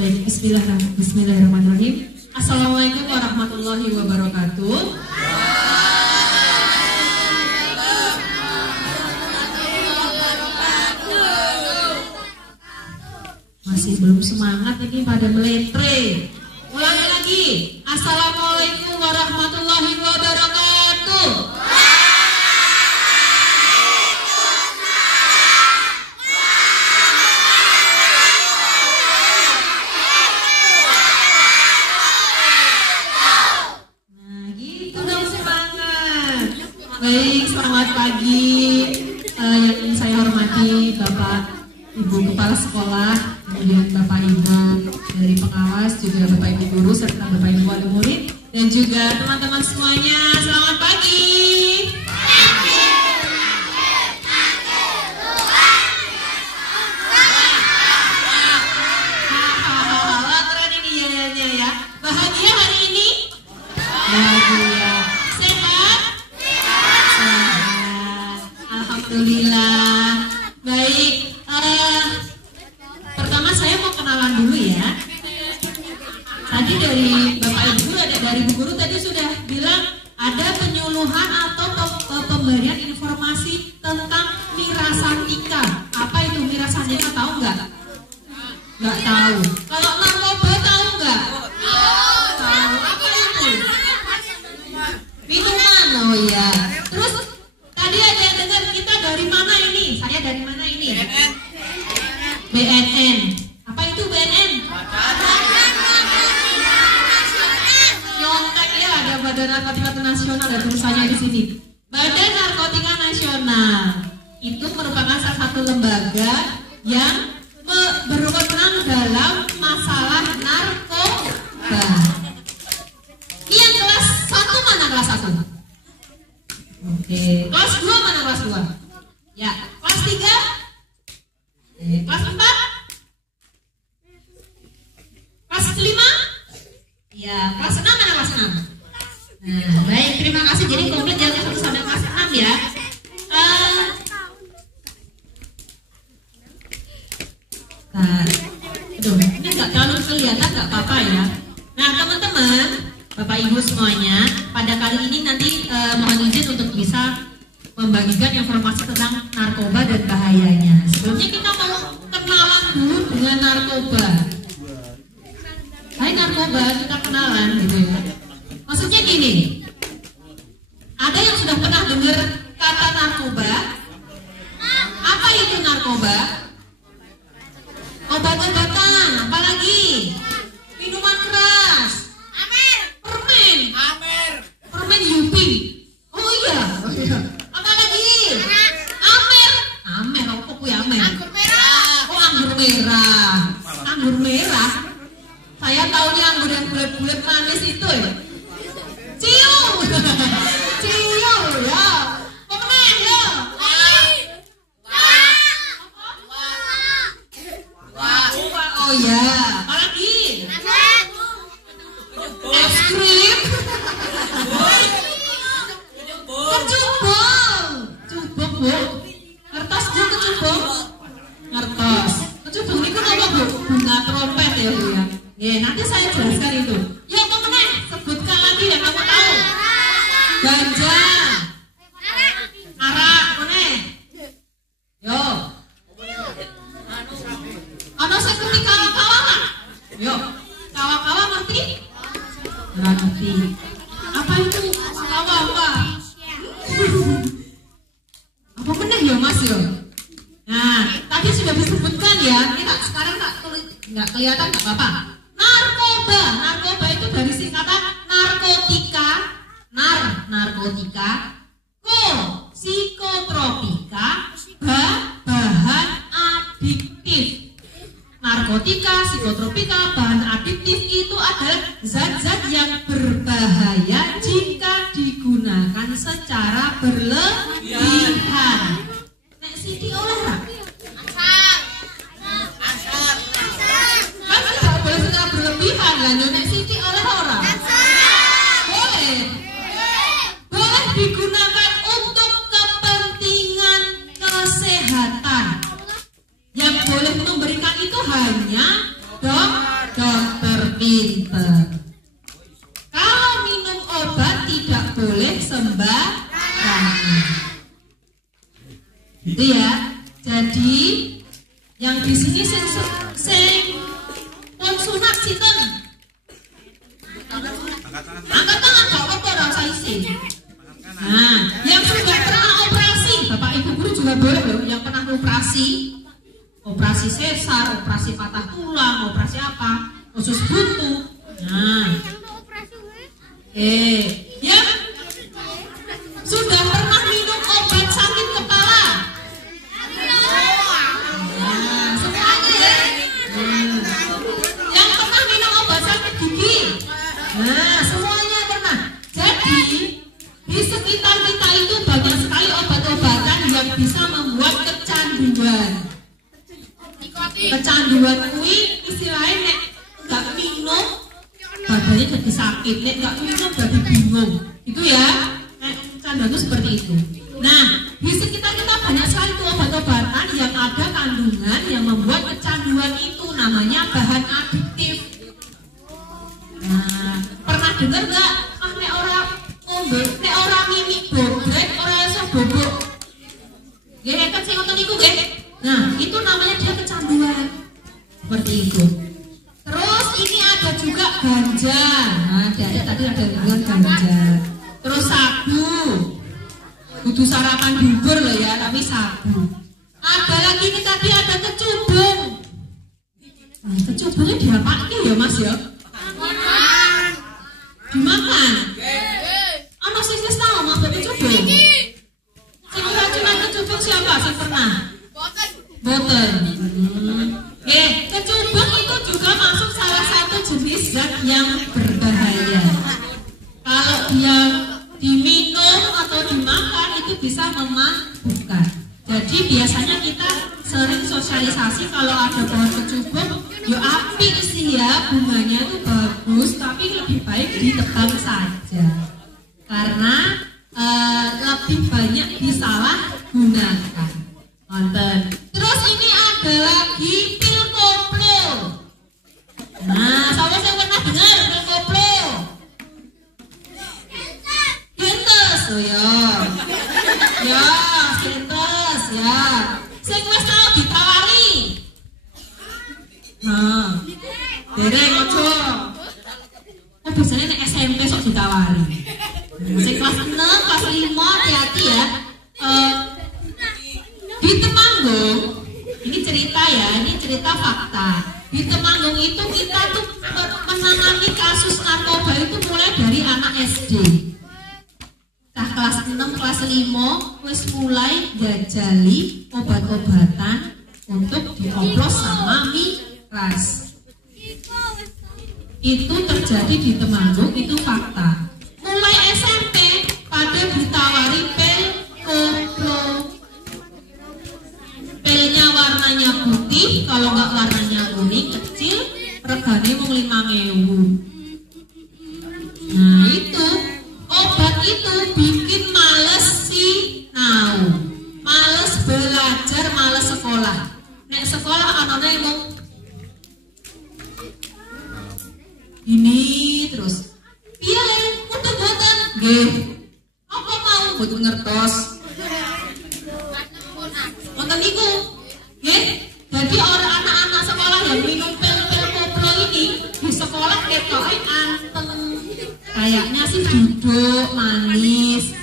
Baik, bismillahirrahmanirrahim. Assalamualaikum warahmatullahi wabarakatuh. Masih belum semangat ini pada meletre. Ulangi lagi. Assalamualaikum warahmatullahi wabarakatuh. Baik, selamat pagi. Yang ingin saya hormati Bapak Ibu Kepala Sekolah, kemudian Bapak Ibu dari pengawas, juga Bapak Ibu guru, serta Bapak Ibu wali murid, dan juga teman-teman semuanya. Selamat pagi. Keren ini ya. Bahagia hari ini? Bahagia. Alhamdulillah. Baik, pertama saya mau kenalan dulu ya. Tadi dari Bapak Ibu guru, dari Bu Guru tadi sudah bilang ada penyuluhan atau pemberian informasi tentang Mirasantika. Apa itu Mirasantika, tahu nggak? Nggak tahu. Kalau narkoba tahu nggak? Tahu. Apa itu? Minuman. Oh ya. Terus tadi ada yang dengar kita dari mana ini? Saya dari mana ini? BNN. Apa itu BNN? Nyontek ya, ada Badan Narkotika Nasional, ada tulisannya di sini. Badan Narkotika Nasional itu merupakan salah satu lembaga yang berwenang dalam masalah narkoba. Ini yang kelas 1 mana kelas 1? Oke, kelas 2 mana kelas 2? Ya, kelas 3? Kelas 4? Kelas 5? Ya, kelas 6 mana kelas 6? Nah, baik, terima kasih. Jadi komplit dari kelas 1 sampai kelas 6 ya. Ini nggak terlalu kelihatan, nggak apa-apa ya. Nah, teman-teman, Bapak Ibu semuanya, pada kali ini nanti mohon izin untuk bisa membagikan informasi tentang narkoba dan bahayanya. Sebelumnya kita mau kenalan dulu dengan narkoba. Hai narkoba, kita kenalan gitu ya. Maksudnya gini, ada yang sudah pernah dengar kata narkoba? Apa itu narkoba? Obat-obatan, apalagi? Minuman keras. Permen Yupi. Oh iya. Apa lagi? Amer. Apa kuwi amer? Anggur merah. Oh, anggur merah. Anggur merah. Saya taunya anggur yang bulat-bulat manis itu ya. Ciu ya. Permen ya. Oh ya. Apa lagi? Es krim. Kecubung Bu. Ngertos Bu kecubung. Ngertos. Kecubung itu apa Bu? Bunga trompet ya Bu ya. Ya nanti saya jelaskan itu. Ya apa meneh? Sebutkan lagi yang kamu tahu. Ganja. Arak meneh. Yo. Ana seperti kawa-kawa nggak? Yo. Kawa-kawa ngerti? Ngerti. Apa itu? Kawa-kawa. Apa benar ya Mas ya? Nah, tadi sudah disebutkan ya. Kita sekarang nggak kelihatan nggak apa-apa. Narkoba itu dari singkatan narkotika, narkotika, psikotropika, bahan adiktif. Narkotika, psikotropika, bahan adiktif itu adalah zat-zat yang berbahaya jika digunakan secara berlebihan. Nek Siti oleh tak? Kan tidak boleh secara berlebihan lah. Nek Siti oleh orang? Boleh digunakan untuk kepentingan kesehatan. Yang boleh memberikan itu hanya dokter. dokter pinter. Kalau minum obat tidak boleh sembarangan. Itu ya. Jadi yang di sini sing pun sunat sinten? Angkat tangan gak apa-apa rasa isi. Nah, yang sudah pernah operasi, Bapak Ibu guru juga boleh loh, yang pernah operasi sesar, operasi patah tulang, operasi apa, usus buntu. Nah, yang sudah pernah minum obat sakit kepala. Nah, semuanya ya. Yang pernah minum obat sakit gigi. Nah, semuanya pernah. Jadi di sekitar kita itu banyak sekali obat-obatan yang bisa membuat kecanduan. Kecanduan kui istilahnya nek nggak minum badannya jadi sakit, nek nggak minum jadi bingung, itu ya. Nek kecanduan itu seperti itu. Nah, di sekitar kita banyak sekali tuh obat-obatan yang ada kandungan yang membuat kecanduan itu, namanya bahan adiktif. Nah, pernah dengar nggak? Nek orang ngombe, nek orang mimik bobrek, orang iso bobok. Nggih, kan sing ngoten niku nggih. Nah, itu namanya dia kecanduan. Seperti itu. Terus ini ada juga ganja. Nah, tadi ada bilang ganja. Terus sabu. Kudu sarapan bubur loh ya, tapi sabu. Ada lagi ini tadi ada kecubung. Nah, kecubungnya diapain ya Mas ya? Dimakan. Anak sing wis tau makan kecubung. Sing ora cuma kecubung siapa sing pernah? Boten. Kecubung itu juga masuk salah satu jenis zat yang berbahaya. Kalau dia diminum atau dimakan itu bisa memabukkan. Jadi biasanya kita sering sosialisasi kalau ada pohon kecubung, yo apik sih ya, bunganya itu bagus, tapi lebih baik ditebang saja. Karena lebih banyak disalahgunakan. Terus ini ada lagi pil koplo. Nah, siapa yang pernah dengar pil koplo? Gentes, oh ya. Ya, gentes ya. Sing wis tau ditawari. Nah, dereng ojo. Oh, biasanya nek SMP sok ditawari. Sing kelas 6, kelas 5 hati-hati ya. Di Temanggung, ini cerita ya, ini cerita fakta. Di Temanggung itu kita tuh menangani kasus narkoba itu mulai dari anak SD. Nah, kelas 6, kelas 5 wis mulai jajali obat-obatan untuk dioplos sama miras. Itu terjadi di Temanggung, itu fakta. Mulai SMP pada ditawari pil koplo. Pilnya warnanya putih, kalau nggak warnanya kuning kecil, regane mung 5.000. Nah itu obat itu bikin males sinau, males belajar, males sekolah. Nek sekolah anaknya ngomong ini terus, iya udah boten, gih, apa mau buat ngertos? Nonton niku, nggih. Jadi orang anak-anak sekolah yang minum pil-pil koplo ini di sekolah ketoke anteng. Kayaknya sih duduk manis,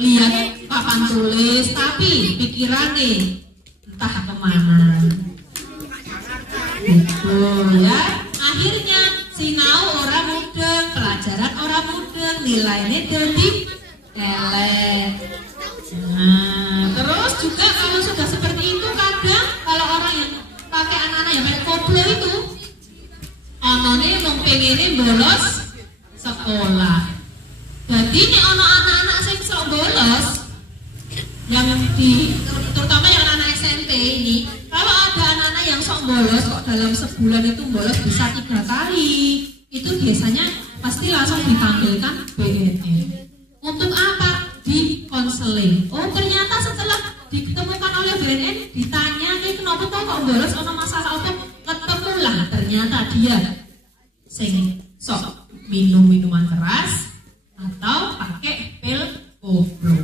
lihat papan tulis, tapi pikirannya entah kemana. Gitu ya. Akhirnya sinau orang mudeng, pelajaran orang mudeng, nilainya jadi elek. Nah, terus juga kalau sudah seperti itu kadang kalau orang yang pakai anak-anak yang pakai koplo itu anaknya mau pengennya bolos sekolah. Jadi ini anak-anak yang sok bolos yang terutama yang anak SMP ini, kalau ada anak-anak yang sok bolos kok dalam sebulan itu bolos bisa 3 kali, itu biasanya pasti langsung dipanggilkan BNN. Untuk apa? Di konseling. Oh ternyata setelah ditemukan oleh BNN ditanya nih kenapa kok bolos, ono masalah apa, ketemulah ternyata dia sing sok minum minuman keras atau pakai pil koplo.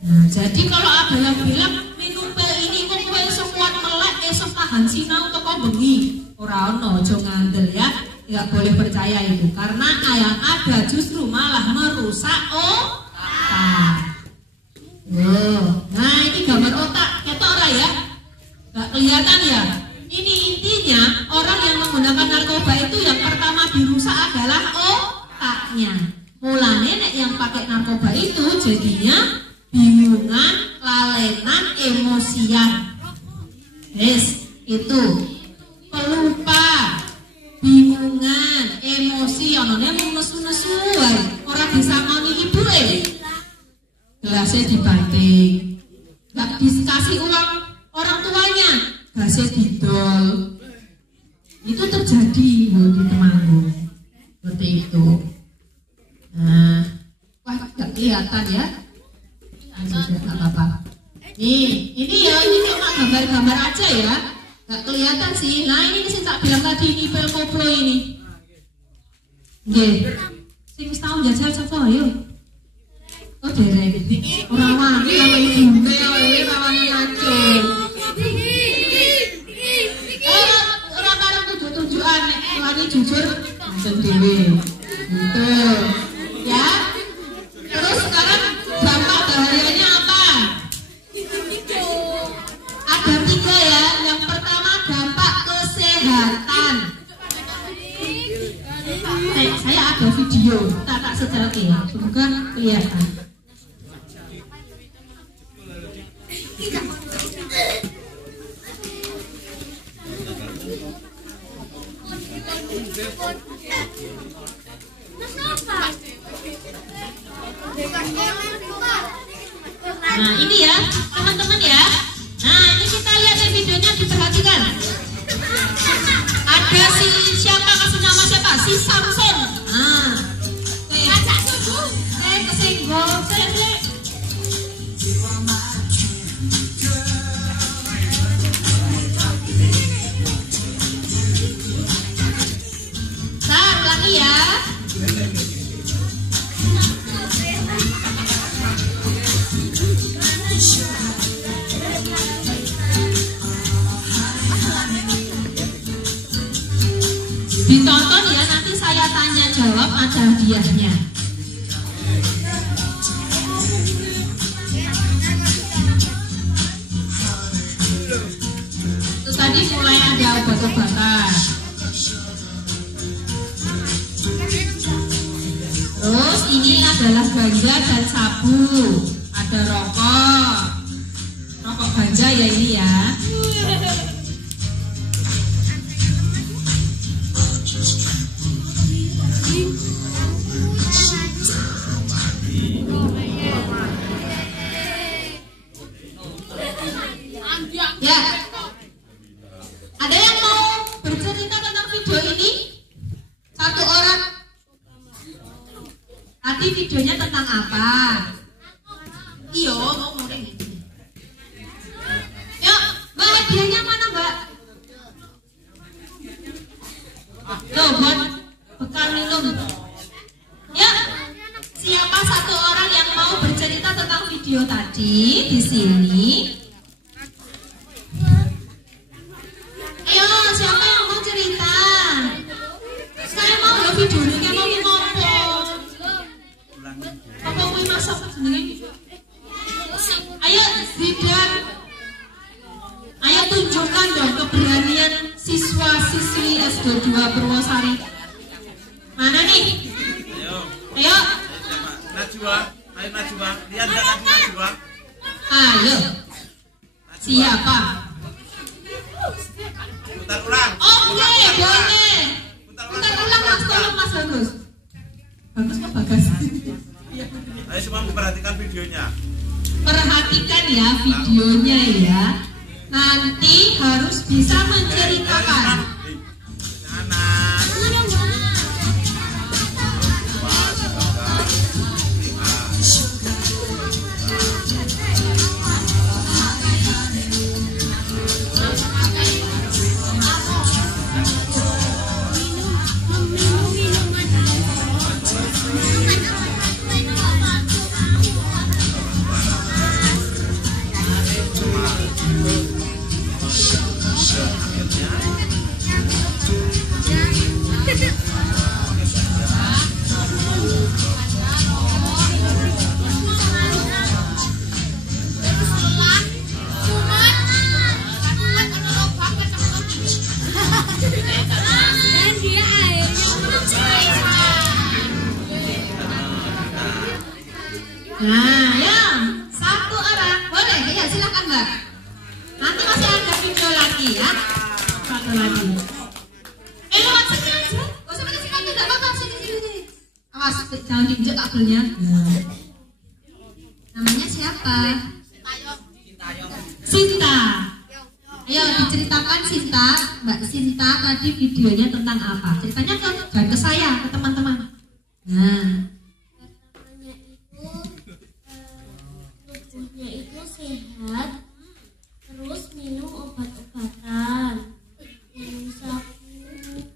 Nah, jadi kalau ada yang bilang minum pil ini kok kowe iso kuat melek, iso tahan sinau teko bengi, ora ono, aja ngandel ya. Nggak boleh percaya itu, karena yang ada justru malah merusak otak. Nah ini gambar otak, ketok ora ya? Nggak kelihatan ya? Ini intinya orang yang menggunakan narkoba itu yang pertama dirusak adalah otaknya. Mulane nek yang pakai narkoba itu jadinya bingungan, lalenan, emosian. Yes, itu pelupa, bingungan, emosi, onone nesu-nesu wae, ora disangoni ibuke. Gelasnya dibanting, nggak dikasih uang orang tuanya, gelasnya didol. Itu terjadi loh di Temanggung, seperti itu. Nah, wah nggak kelihatan ya? Sudah nggak apa-apa. Nih, ini ya, ini cuma gambar-gambar aja ya. Nggak kelihatan sih. Nah ini sih tak bilang tadi, ini pil koplo ini. Nggih. Sing wis tau njajal sapa ayo? Oh derek. Ora wani karo ibune ae rawane ngacur. Ora karo tunjuk-tunjukan nek wani jujur ngoten dhewe. Gitu. Ya. Terus sekarang dampak bahayanya apa? Ada 3 ya. Yang pertama dampak kesehatan. Saya ada video, tak secara ya, semoga kelihatan. Nah ini ya teman-teman ya. Nah ini kita lihat ya videonya, diperhatikan. Ada si siapa, kasih nama siapa? Si Samson. Nah, saya kesenggol, saya. Ulangi ya. Ditonton ya, nanti saya tanya jawab, ada hadiahnya. Terus tadi mulai ada obat-obatan. Terus ini adalah ganja dan sabu. Ada rokok. Rokok ganja ya ini ya. Ya, ada yang mau bercerita tentang video ini? Satu orang. Tadi videonya tentang apa? Iyo, ngomongin. Yuk, Mbak, hadiahnya mana Mbak? Tuh, buat bekal minum. Ya, siapa satu orang yang mau bercerita tentang video tadi di sini? Ayo, siapa yang mau cerita? Saya mau lo videonya mau ngopo. Apa mau masak sendiri? Ayo, Zidan. Ayo tunjukkan dong keberanian siswa-siswi SD2 Purwosari. Mana nih? Ayo. Najwa, ayo Najwa. Lihat nggak Najwa? Ayo. Siapa? Putar ulang. Oke, boleh. Putar ulang Mas, tolong Mas Bagus. Bagus kok Bagas. Ayo semua memperhatikan videonya. Perhatikan ya videonya ya. Nanti harus bisa menceritakan. lagi ya. Satu lagi. Lewat sini aja. Gak usah pakai sini, tidak apa-apa. Sini. Awas, jangan diinjek kabelnya. Namanya siapa? Sinta. Ayo diceritakan Sinta, Mbak Sinta tadi videonya tentang apa? Ceritanya jangan ke saya, ke teman-teman. Nah, Pertamanya itu tubuhnya itu sehat, terus minum obat-obatan, minum sapu,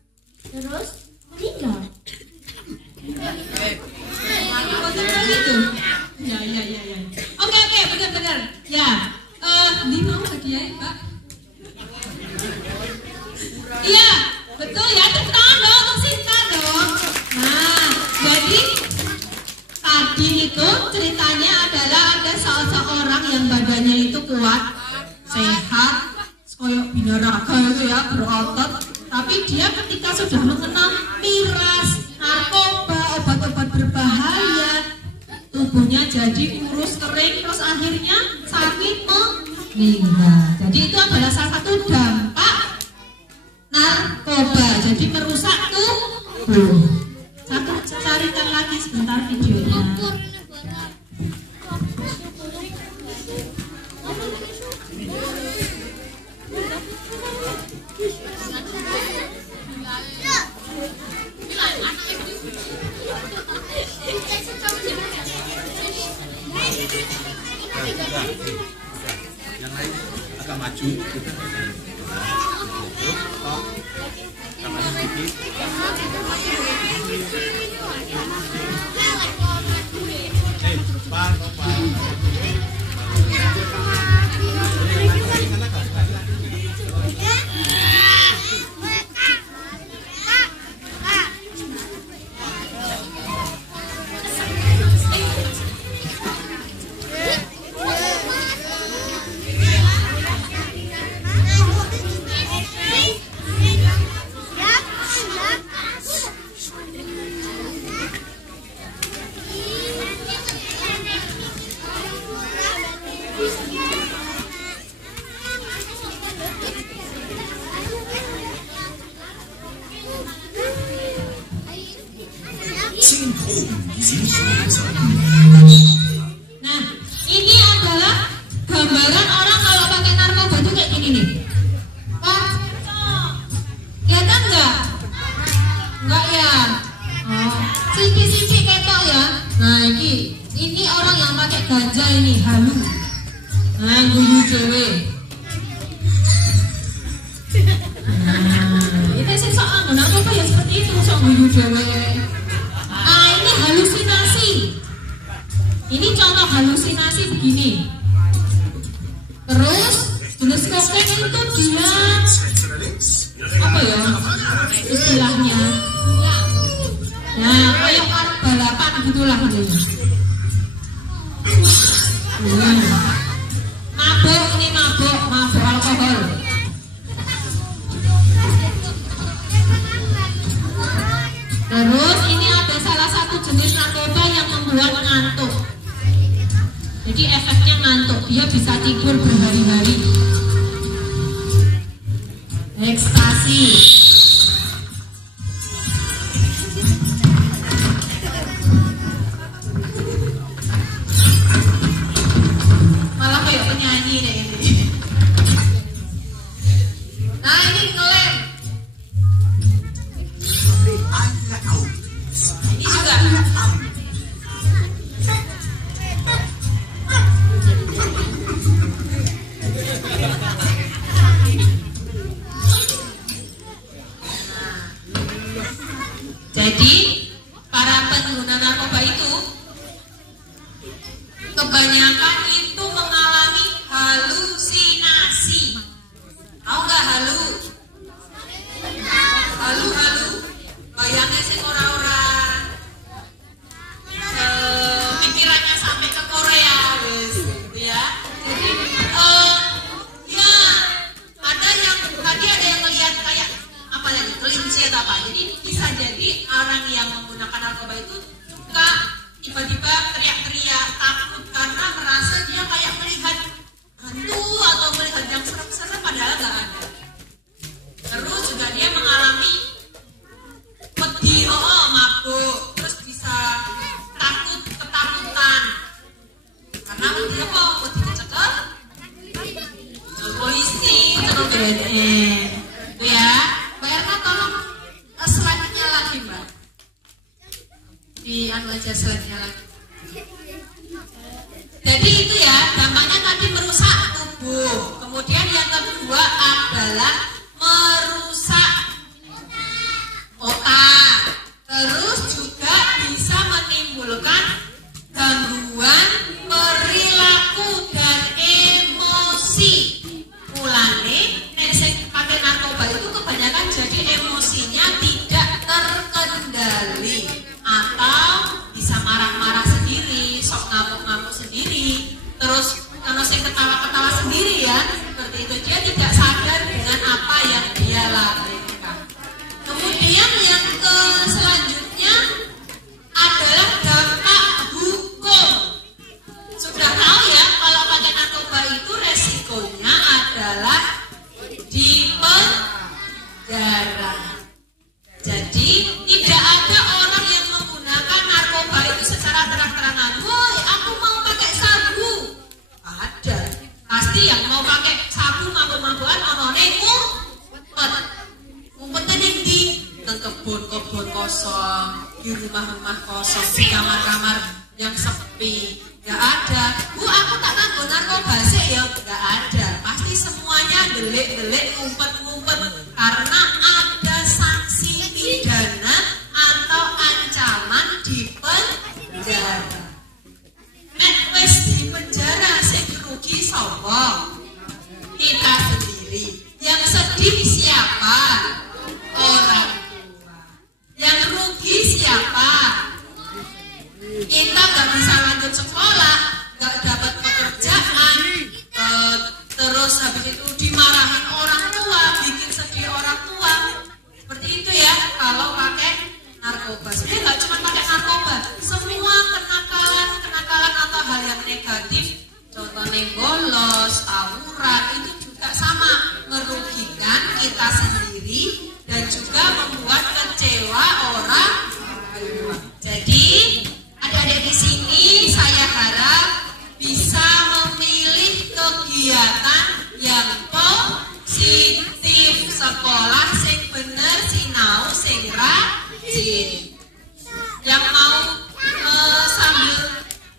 terus meninggal. gitu. Ya. Oke, benar. Ya, ini mau hadiah, Mbak. Iya, betul ya. Tepuk tangan dong untuk Sinta dong. Nah, jadi tadi itu ceritanya adalah ada seorang yang badannya itu kuat, sehat, koyok binaraga itu ya, berotot. Tapi dia ketika sudah mengenal miras, narkoba, obat-obat berbahaya, tubuhnya jadi kurus kering, terus akhirnya sakit meninggal. Jadi itu adalah salah satu dampak narkoba, jadi merusak tubuh. Satu carikan lagi sebentar videonya. Yang lain agak maju. Nah, ini adalah gambaran orang kalau pakai narkoba itu kayak gini nih. Wah, kelihatan nggak? Enggak ya? Oh, siki-siki ketok ya. Nah, ini orang yang pakai ganja ini, halu. Nah, guyu dewe. Nah, itu sih soal narkoba ya seperti itu, sok guyu dewe. Nah, ini halusinasi. Ini contoh halusinasi begini. Terus jenis kokain itu dia apa ya istilahnya? Nah, kayak balapan gitulah ini. Mabuk ini mabuk alkohol. Terus ini ada salah satu jenis narkoba yang membuat ngantuk. Jadi efeknya ngantuk, dia bisa tidur berhari-hari. Ekstasi. Malah kayak penyanyi deh ini. Nah, ini ngelem. Ini juga. Jadi para pengguna narkoba itu kebanyakan itu mengalami halusinasi. Tahu nggak halu? Halu. Bayangnya sih orang-orang pikirannya sampai ke Korea, guys, ya. Jadi ya ada yang tadi ada yang melihat kayak apa lagi kelinci atau apa. Jadi bisa jadi orang yang BNN. Itu ya. Mbak Erna tolong slide-nya lagi, Mbak. Di anu aja slide-nya lagi. Jadi itu ya, dampaknya tadi merusak tubuh. Kemudian yang kedua adalah merusak otak. Terus juga bisa menimbulkan gangguan perilaku dan emosi. Mulane nek sing pakai narkoba itu kebanyakan jadi emosinya tidak terkendali atau bisa marah-marah sendiri, sok ngamuk-ngamuk sendiri, terus karena saya ketawa-ketawa sendiri ya, seperti itu dia tidak sadar dengan apa yang dia lakukan. Kemudian yang selanjutnya adalah dampak hukum. Sudah tahu ya kalau pakai narkoba itu resikonya adalah di penjara. Jadi tidak ada orang yang menggunakan narkoba itu secara terang-terangan. Woi, aku mau pakai sabu. Ada. Pasti yang mau pakai sabu mabuk-mabukan onone ngumpet. Ngumpetnya di kebun-kebun kosong, di rumah-rumah kosong, di kamar-kamar yang sepi. Gak ada. Bu, aku tak nganggo narkoba sih ya. Gak ada. Pasti semuanya delik-delik, ngumpet-ngumpet karena ada sanksi pidana atau ancaman di penjara. Nek wis di penjara sing rugi sapa? Kita sendiri. Yang sedih siapa? Orang tua. Yang rugi siapa? Kita gak bisa lanjut sekolah, gak dapat pekerjaan, terus habis itu dimarahin orang tua, bikin sedih orang tua. Seperti itu ya kalau pakai narkoba. Sebenarnya gak cuma pakai narkoba, semua kenakalan atau hal yang negatif, contohnya bolos, tawuran, itu juga sama merugikan kita sendiri dan juga membuat kecewa orang tua. Jadi adik-adik di sini saya harap bisa memilih kegiatan yang positif, sekolah sing bener, sinau sing rajin. Yang mau sambil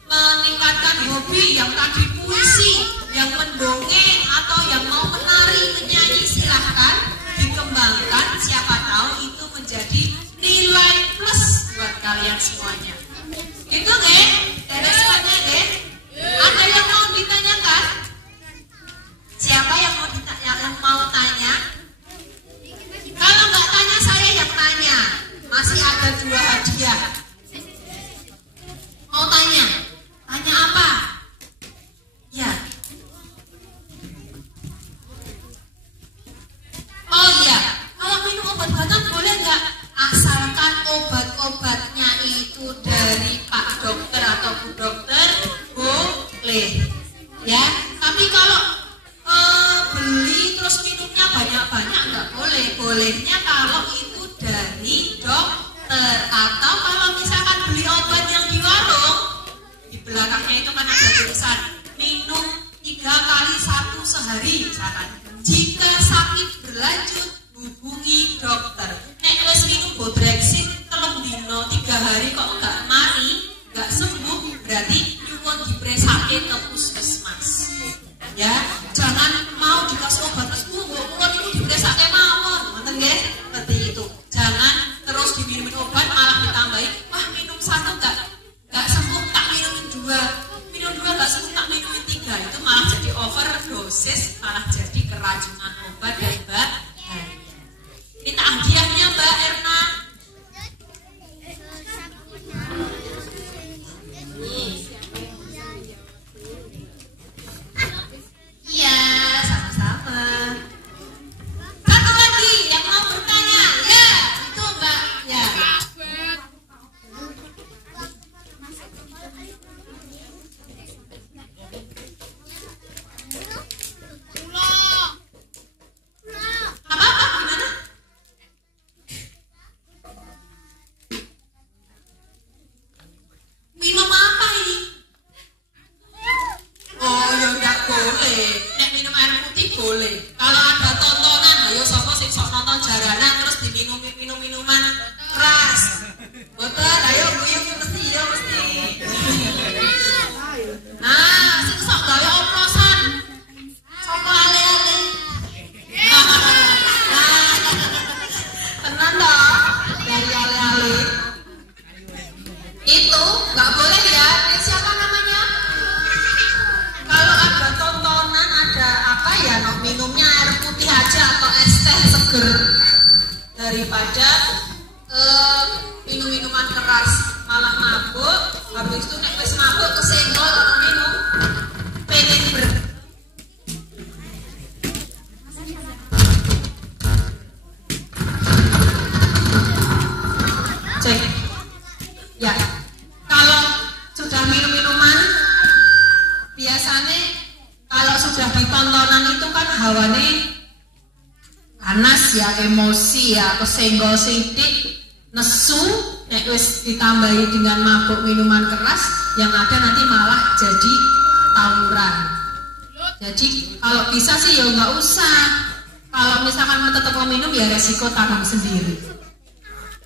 meningkatkan hobi, yang tadi puisi, yang mendongeng atau yang mau menari, menyanyi, silahkan dikembangkan. Siapa tahu itu menjadi nilai plus buat kalian semuanya. Gitu nggih? Responnya nggih? Ada yang mau ditanyakan? Siapa yang mau tanya? Kalau nggak tanya saya yang tanya. Masih ada 2 hadiah. Mau tanya? Tanya apa? Ya. Oh iya, kalau minum obat-obatan boleh nggak? Asalkan obat-obatnya itu dari Pak Dokter atau Bu Dokter boleh, ya. Tapi kalau beli terus minumnya banyak-banyak nggak boleh. Bolehnya kalau itu dari dokter atau kalau misalkan beli obat yang di warung, di belakangnya itu kan ada tulisan minum 3 kali 1 sehari misalkan. Jika sakit berlanjut hubungi dokter. Nek wis minum Bodrexin 3 dino 3 hari kok enggak mari, enggak sembuh, berarti nyuwun dipresake ke puskesmas. Ya, jangan mau dikasih obat terus kula niku dipresake mawon, ngoten nggih? Seperti itu. Jangan terus diminum obat malah ditambahi, wah minum 1 enggak sembuh, tak minumin 2. Minum 2 enggak sembuh, tak minumin 3. Itu malah jadi overdosis, malah jadi keracunan obat dan bahaya. Minta hadiahnya Mbak Erna. Iya, sama-sama. Satu lagi yang mau bertanya, ya itu Mbak. Ya. Kalau ada tontonan, ayo sapa sing sok nonton jaranan terus diminum minuman keras. Boten, ayo guyu mesti ya mesti. Nah, sing sok gawe oplosan. Sapa ale-ale. Tenan toh, dari ale-ale. Itu nggak boleh ya. Siapa namanya? Kalau ada tontonan, ada apa ya, minumnya air putih aja atau es teh seger daripada minum minuman keras malah mabuk. Habis itu nek wis mabuk kesenggol kalau minum pengen cek ya. Kalau sudah minum minuman, biasanya kalau sudah ditontonan itu kan hawane panas ya, emosi ya, kesenggol sidik, nesu, nek wis ditambahi dengan mabuk minuman keras, yang ada nanti malah jadi tawuran. Jadi kalau bisa sih ya nggak usah. Kalau misalkan tetap mau minum ya resiko tanggung sendiri.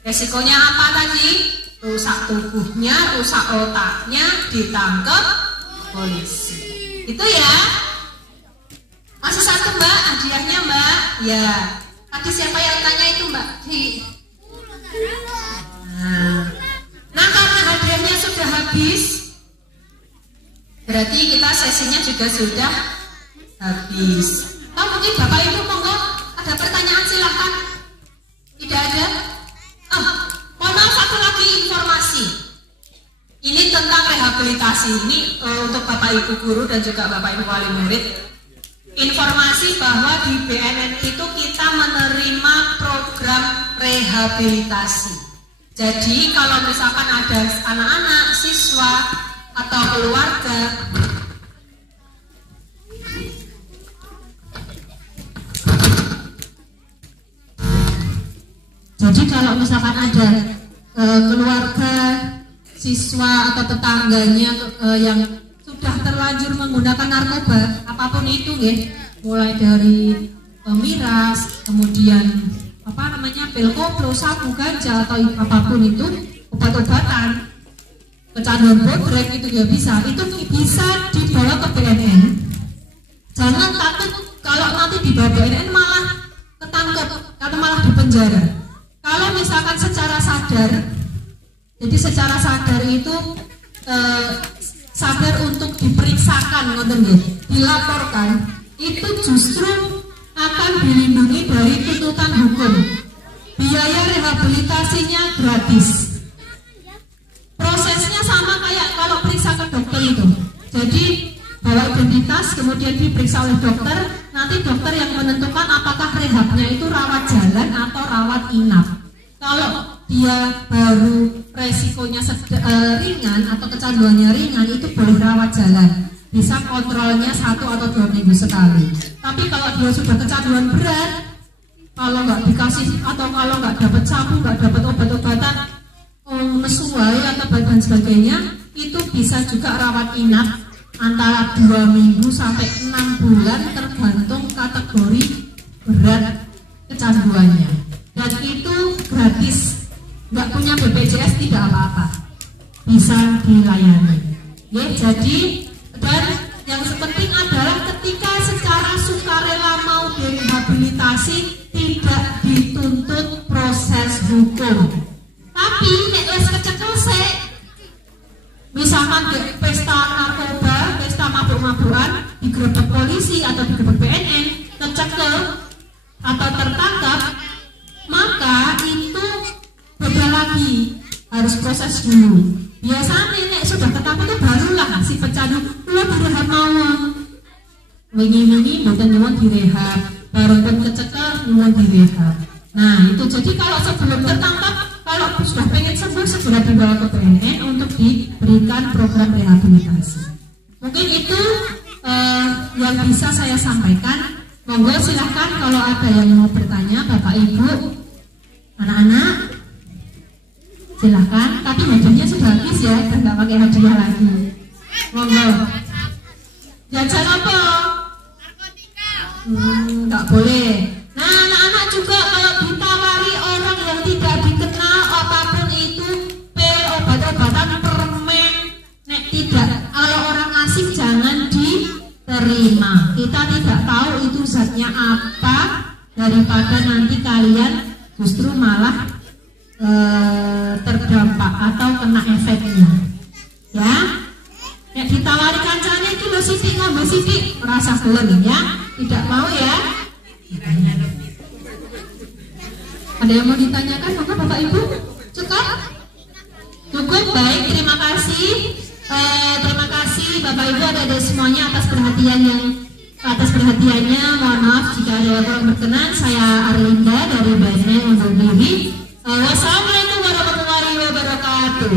Resikonya apa tadi? Rusak tubuhnya, rusak otaknya, ditangkap polisi. Itu ya. Masih satu Mbak, hadiahnya Mbak. Ya. Tadi siapa yang tanya itu Mbak? Nah karena hadiahnya sudah habis, berarti kita sesinya juga sudah habis. Mungkin Bapak Ibu monggo ada pertanyaan silahkan. Tidak ada? Mohon maaf, satu lagi informasi. Ini tentang rehabilitasi ini untuk Bapak Ibu guru dan juga Bapak Ibu wali murid. Informasi bahwa di BNN itu kita menerima program rehabilitasi. Jadi kalau misalkan ada anak-anak, siswa atau keluarga keluarga, siswa atau tetangganya yang sudah terlanjur menggunakan narkoba apapun itu ya, mulai dari miras, kemudian pil koplo, sabu, ganja atau apapun itu, obat-obatan, kecanduan bodrek itu ya bisa dibawa ke BNN. Jangan takut kalau nanti dibawa BNN malah ketangkep atau malah dipenjara. Kalau misalkan secara sadar, jadi secara sadar itu sadar untuk diperiksakan, dilaporkan, itu justru akan dilindungi dari tuntutan hukum. Biaya rehabilitasinya gratis. Prosesnya sama kayak kalau periksa ke dokter itu. Jadi bawa identitas, kemudian diperiksa oleh dokter. Nanti dokter yang menentukan apakah rehabnya itu rawat jalan atau rawat inap. Kalau dia baru resikonya ringan atau kecanduannya ringan, itu boleh rawat jalan. Bisa kontrolnya 1 atau 2 minggu sekali. Tapi kalau dia sudah kecanduan berat, kalau nggak dikasih atau kalau nggak dapat sabu, nggak dapat obat-obatan sesuai atau dan sebagainya, itu bisa juga rawat inap antara 2 minggu sampai 6 bulan tergantung kategori berat kecanduannya. Dan itu gratis, nggak punya BPJS tidak apa-apa, bisa dilayani. Ya, jadi dan yang penting adalah ketika secara sukarela mau direhabilitasi, tidak dituntut proses hukum. Tapi nek wis kecekel sik, misalkan di pesta narkoba, pesta mabuk-mabukan, digerebek polisi atau digerebek BNN, kecekel atau tertangkap, maka itu beda lagi, harus proses dulu. Biasanya nek sudah ketangkap itu barulah si pecandu lu direhab mawon. Wingi-wingi mboten nyuwun direhab, baru pun kecekel nyuwun direhab. Nah, itu jadi kalau sebelum tertangkap, kalau sudah pengen sembuh segera dibawa ke BNN untuk diberikan program rehabilitasi. Mungkin itu yang bisa saya sampaikan. Monggo silahkan kalau ada yang mau bertanya, Bapak Ibu, anak-anak, silahkan. Tapi hadiahnya sudah habis ya, dan nggak pakai hadiah lagi. Monggo. Jajan apa? Nggak boleh. Nah, anak-anak juga kalau ditawari orang yang tidak dikenal apapun itu, pil, obat-obatan, permen, nek tidak, kalau orang asing jangan diterima. Kita tidak tahu itu zatnya apa, daripada nanti kalian justru malah terdampak atau kena efeknya. Ya, nek ditawari kancane iki lho sithik ngombe sithik, rasa gelem ya. Tidak mau ya. Ada yang mau ditanyakan maka Bapak Ibu? Cukup? Cukup, baik, terima kasih. Terima kasih Bapak Ibu ada semuanya atas perhatiannya. Mohon maaf jika ada yang kurang berkenan. Saya Arlinda dari BNN undur diri. Wassalamualaikum warahmatullahi wabarakatuh.